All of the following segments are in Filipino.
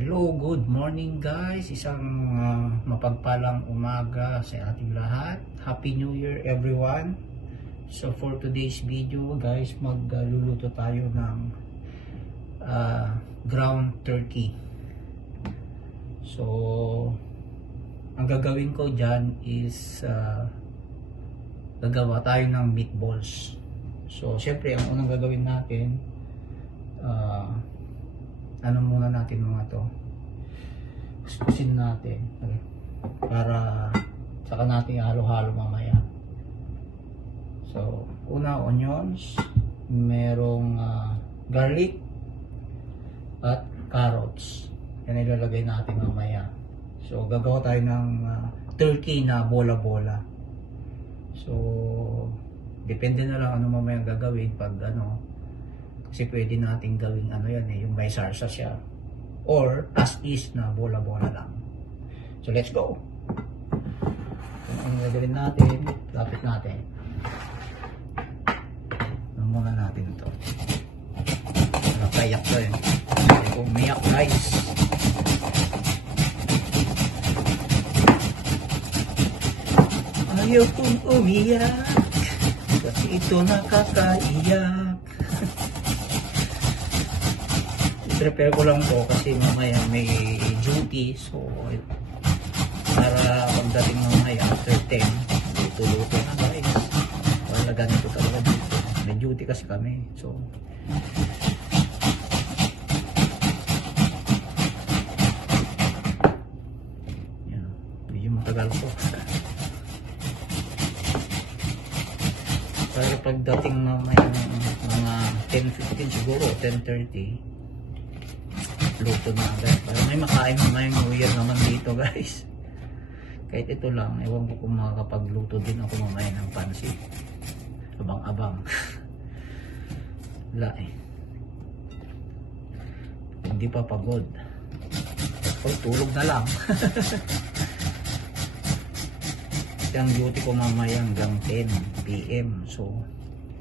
Hello, good morning guys. Isang mapagpalang umaga sa ating lahat. Happy New Year everyone. So for today's video guys, magluluto tayo ng ground turkey. So ang gagawin ko dyan is gagawa tayo ng meatballs. So syempre ang unang gagawin natin, ano muna natin mga to, kuskusin natin para saka natin halo-halo mamaya. So una, onions, merong garlic at carrots, yan ilalagay natin mamaya. So gagawa tayo ng turkey na bola-bola. So depende na lang ano mamaya gagawin pag kasi pwede nating gawing yung may sarsa siya or as is na bola-bola lang. So let's go. Ang gagawin natin, lapit natin. Muna natin ito. Nakayak to eh. Umiyak guys. Ayaw kong umiyak kasi ito nakakaiyak. Prepare ko lang to kasi mamaya may duty, so para pagdating mamaya after 10 luto-luto na guys. Wala ganito talaga dito, may duty kasi kami. So yan, medyo matagal ko para pagdating mamaya mga 10:15 siguro, 10:30 luto na agad. Para may makain naman yung New Year naman dito guys. Kahit ito lang, ewan ko kung makakapagluto din ako mamaya ng pansit. Abang-abang. Wala eh. Hindi pa pagod. O, tulog na lang. Yung duty ko mamaya hanggang 10 PM. So,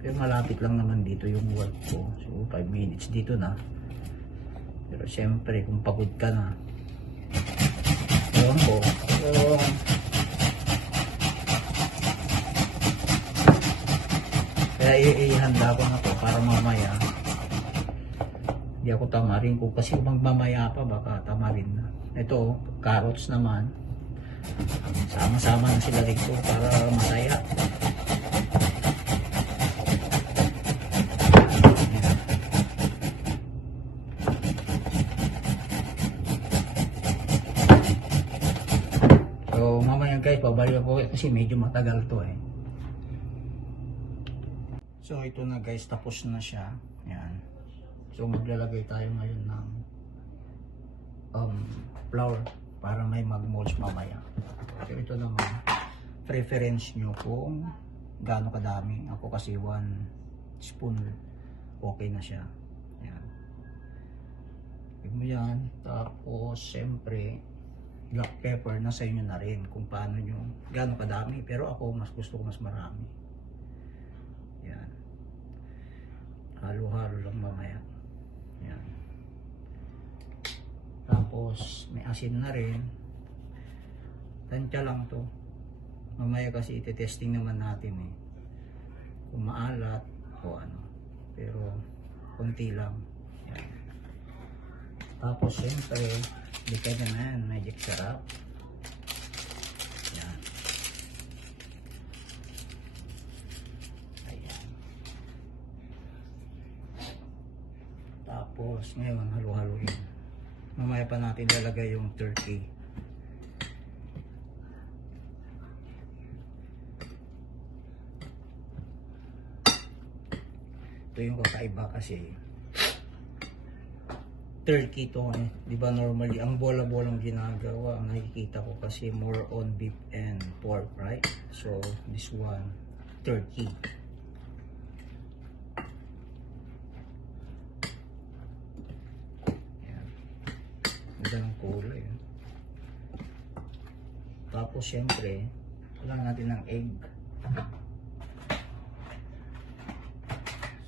pero malapit lang naman dito yung work ko. So, 5 minutes dito na. Pero siyempre kung pagod ka na, ewan ko, kaya ihanda ko na to para mamaya hindi ako tamarin ko, kasi magmamaya pa baka tamarin na. Ito, carrots naman, sama-sama na sila dito para masaya. So mamaya guys, babalik ako kasi medyo matagal to eh. So ito na guys, tapos na siya. Yan. So maglalagay tayo ngayon ng flour para may mag-molds mamaya. So ito naman, preference nyo kung gaano kadami. Ako kasi 1 spoon okay na siya. Yan. Tignan mo yan. Tapos siyempre black pepper, nasa inyo na rin kung paano nyo, gaano kadami, pero ako mas gusto ko mas marami. Yan, halo-halo lang mamaya. Yan, tapos may asin na rin, tansya lang to mamaya kasi iti-testing naman natin eh kung maalat o ano, pero konti lang. Yan. Tapos siyempre depende na yan, magic sarap. Yan. Ayan. Tapos ngayon halo-haloin. Mamaya pa natin lalagay yung turkey. Ito yung kakaiba kasi turkey to eh. Diba normally ang bola-bolang ginagawa, ang nakikita ko kasi more on beef and pork, right? So this one, turkey. Yan. Ganda ng kulay. Tapos syempre, kailangan natin ng egg.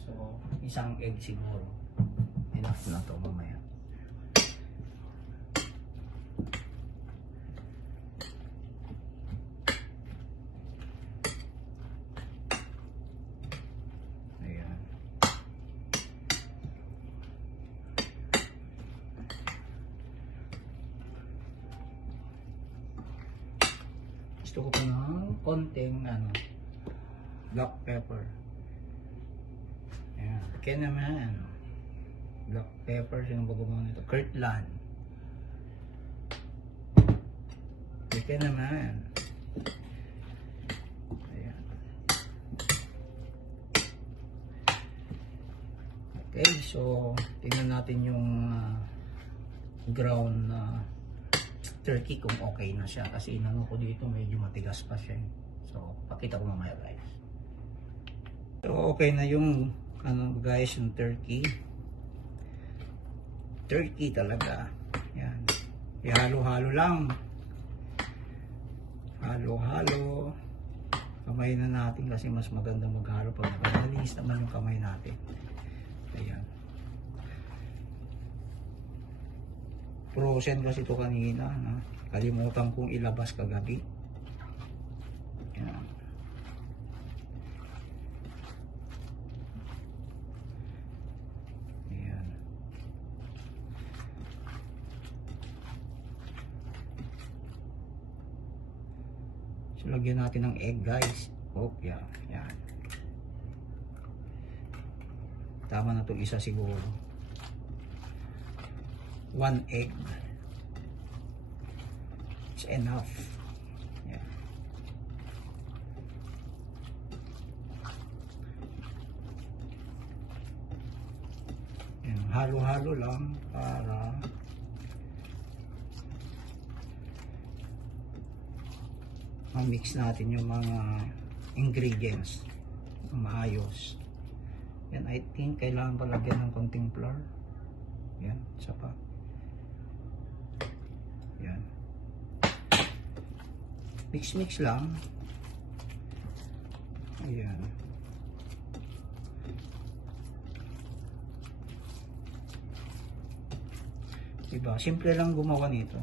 So isang egg siguro enough na to mamaya. Gusto ko pa ng konting black pepper. Ayan. Kaya naman. Black pepper. Sino ba gumawa nito? Kirtland. Kaya naman. Ayan. Okay, so tingnan natin yung ground turkey kung okay na siya, kasi inano ko dito medyo matigas pa siya. So pakita ko mamaya guys. So okay na yung guys, yung turkey talaga. Yan, ihalo-halo lang, halo-halo. Kamay na natin kasi mas maganda maghalo pag malinis naman yung kamay natin. Ayan, frozen kasi ito kanina, kalimutan kong ilabas kagabi. Yan. Yan. So lagyan natin ng egg guys. Oh, yan. Yan. Tama na itong isa siguro. 1 egg is enough. Yeah. Yan, halo-halo lang para ma-mix natin yung mga ingredients maayos. Yan, I think kailangan palagyan ng konting flour. Yan, isa pa. Yan. Mix lang. Ayan. Diba? Simple lang gumawa nito.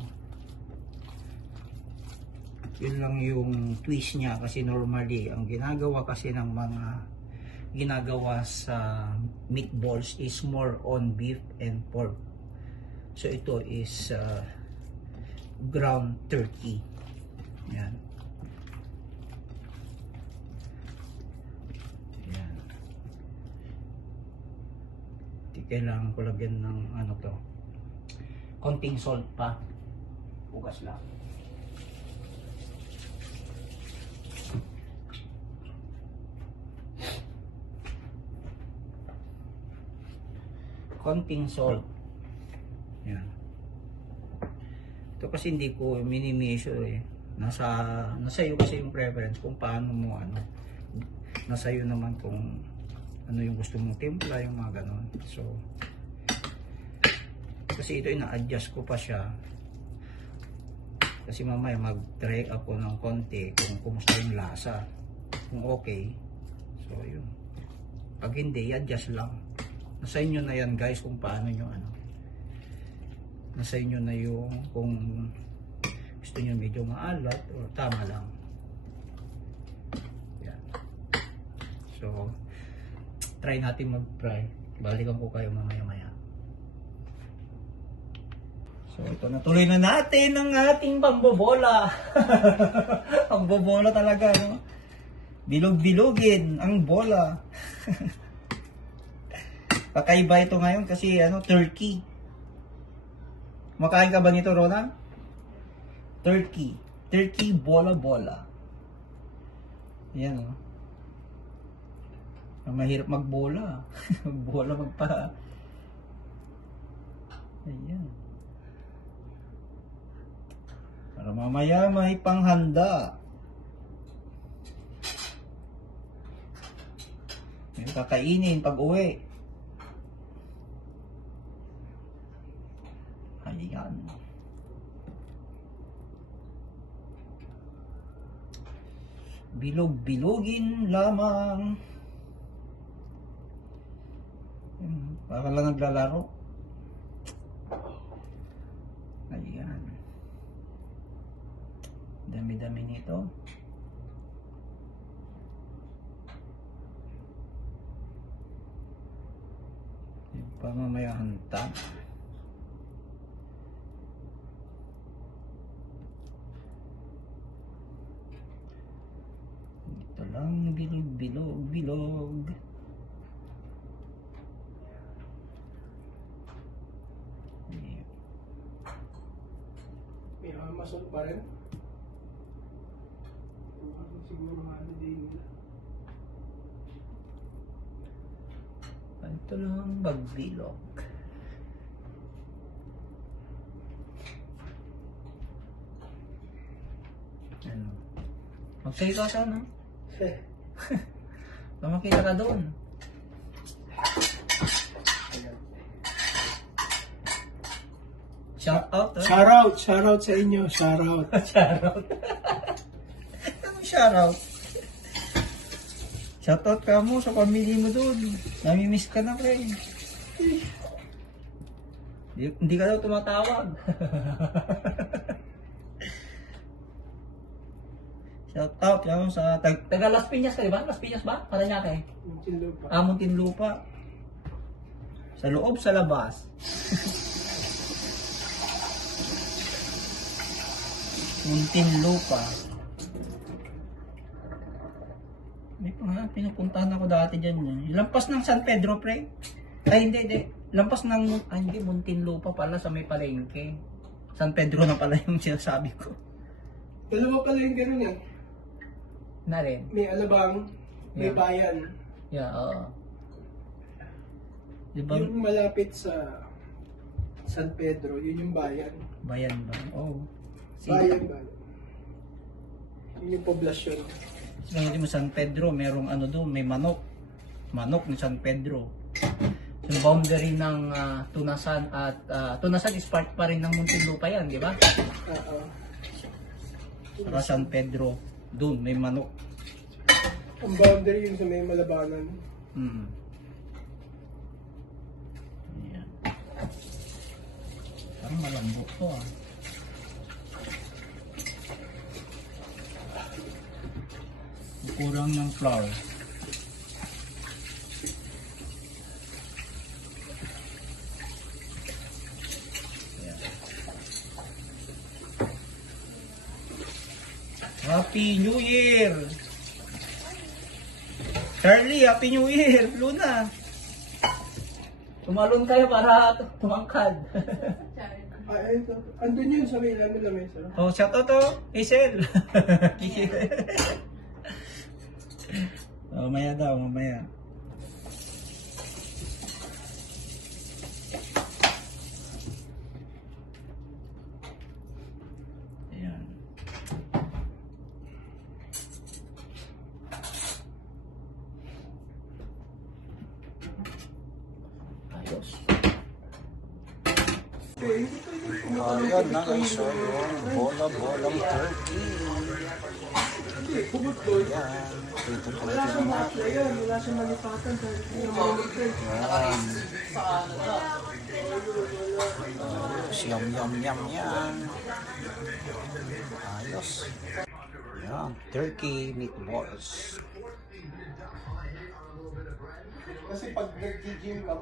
Yun lang yung twist niya, kasi normally ang ginagawa kasi ng mga ginagawa sa meatballs is more on beef and pork. So ito is ground turkey. Yan. Yan. Di kailangan ko lagyan ng konting salt pa. Ugas lang. Konting salt. Yan. Ito kasi hindi ko mini-measure eh. Nasa iyo kasi yung preference kung paano mo nasa iyo naman kung ano yung gusto mong timpla, yung mga ganon. So kasi ito ina-adjust ko pa siya. Kasi mamaya mag-try ako ng konti kung kumusta yung lasa. Kung okay. So yun. Pag hindi, i-adjust lang. Nasa inyo na yan guys kung paano nyo nasa inyo na yung kung gusto nyo medyo maalat o tama lang. Yan. So try natin mag-fry. Balikan ko kayo mamaya. So ito na, tuloy na natin ang ating pambobola. Pambobola talaga, no? Bilog-bilogin ang bola. Kakaiba ito ngayon kasi turkey. Makain ka ba nito, Rona? Turkey. Turkey bola-bola. Ayan, oh. Mahirap magbola. Magbola magpa. Ayan. Para mamaya may panghanda. May kakainin pag uwi. Ayan. Bilog-bilogin lamang. Baka lang naglalaro. Ayan. Dami-dami nito. Yung pamamayahanta. bilog. Ayan. May Amazon pa rin. Siguro holiday nila. Ito lang bagbilog. Ano? Mag-say ka sana. Makita ka doon. Shout out. Shout out sa inyo, shout out. Shout out. Anong shout out? Shout out ka mo sa pamilya mo doon. Nami-miss ka na, pre. Hindi ka daw tumatawag. Shout out yan sa taga Las Piñas ka, di ba? Las Piñas ba? Paranaque. Muntinlupa. Muntinlupa. Sa loob, sa labas. Muntinlupa. May pinupuntahan ako dati dyan. Lampas ng San Pedro, pre. Ay, hindi. Lampas ng, hindi, Muntinlupa pala sa may palengke. San Pedro na pala yung sinasabi ko. Dalawa pala yung gano'n yan. Na rin. May Alabang, may Yeah. Bayan. Yeah, oo. Diba? Yung malapit sa San Pedro, yun yung bayan. Bayan ba? Oo. Bayan ba? Yun yung poblasyon. Ngayon mo San Pedro, merong ano doon, may manok. Manok ni San Pedro. Yung boundary ng Tunasan at Tunasan is part pa rin ng Muntinlupa yan, di ba? Oo. Saka San Pedro, doon may manok. Ang boundary yun sa may Malabanan. Mm. Ayan. Parang malambot to ah. Kurang ng flour. Ayan. Happy New Year! Charlie, Happy New Year! Luna! Tumalon kayo para tumangkad. Ay, ito. Andun yun sa may lamesa. Oh, shout out to, Hazel. Mamaya daw, mamaya. Ayan. Ayos. Ayan na guys, so yung bola-bolang turkey. Ayan, dito po Wala siyang makla yan. Wala siyang malipatan. Ayan. Ayos, yum yum yum yan. Ayos. Ayan, turkey meatballs. Kasi pag nag-gym ka,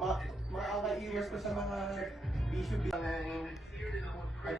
makakaiwas ka sa mga issue